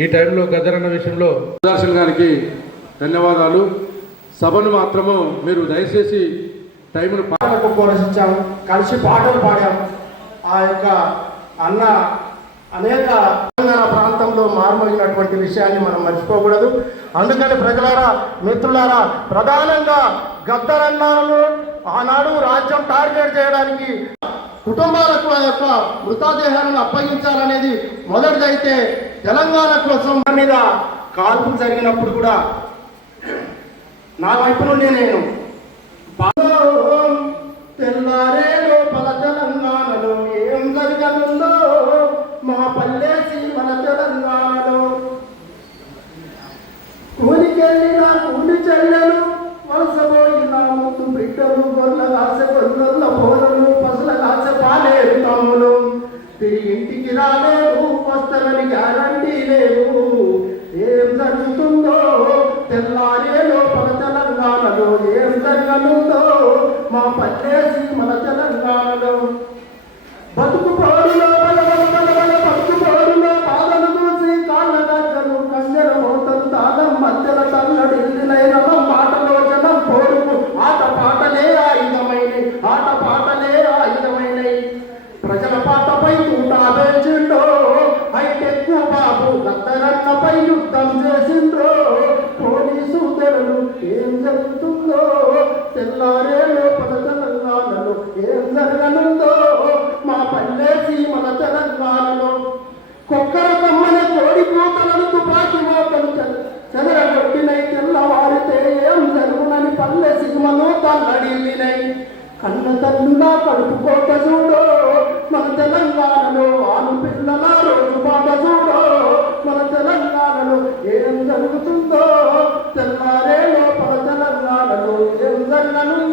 ఈ టైంలో గద్దరన్న విషయంలో సుదర్శన్ గారికి ధన్యవాదాలు. సభను మాత్రము మీరు దయచేసి టైంను పాటలకు పోషించాం కలిసి పాటలు పాడాం ఆ యొక్క అన్న అనేక తెలంగాణ ప్రాంతంలో మారుమోగినటువంటి విషయాన్ని మనం మర్చిపోకూడదు. అందుకని ప్రజలారా మిత్రులారా ప్రధానంగా గద్దరన్నాలను ఆనాడు రాజ్యం టార్గెట్ చేయడానికి కుటుంబాలకు ఆ యొక్క మృతదేహాలను అప్పగించాలనేది మొదటిదైతే తెలంగాణ కోసం మీద కాల్పులు జరిగినప్పుడు కూడా నా వైపు నుండి నేను తెల్లారే లోపల తెలంగాణలో ఏం జరగనుందో మా పల్లె మన తెలంగాణలో. కూలికెళ్ళిన కూలి చెల్లెలు వలసపోయిన ముద్దు బిడ్డలు గొల్ల తిరిగి ఇంటికి వస్తారని గ్యారంటీ లేవు ఏం జరుగుతుందో తెల్లారే లోపల తెలంగాణలో ఏం జరగనుందో మా పట్టేసి మన తెలంగాణలో. బతుకు పోరులో బల తెల్లారేలో పద తెలంగాణలో ఏం జరగనుందో మా పల్లె సీమల తెలంగాణలో. కుక్కర కమ్మని కోడి కూతలను తుపాకి మోతలు చెదరగొట్టినై తెల్లవారితే ఏం జరుగునని పల్లె సీమను తల్లడిల్లినై. కన్న తల్లులా కడుపుకోట చూడో మన తెలంగాణలో వాను పిల్లల రోజు బాట చూడో మన తెలంగాణలో ఏం జరుగుతుందో ನಾನು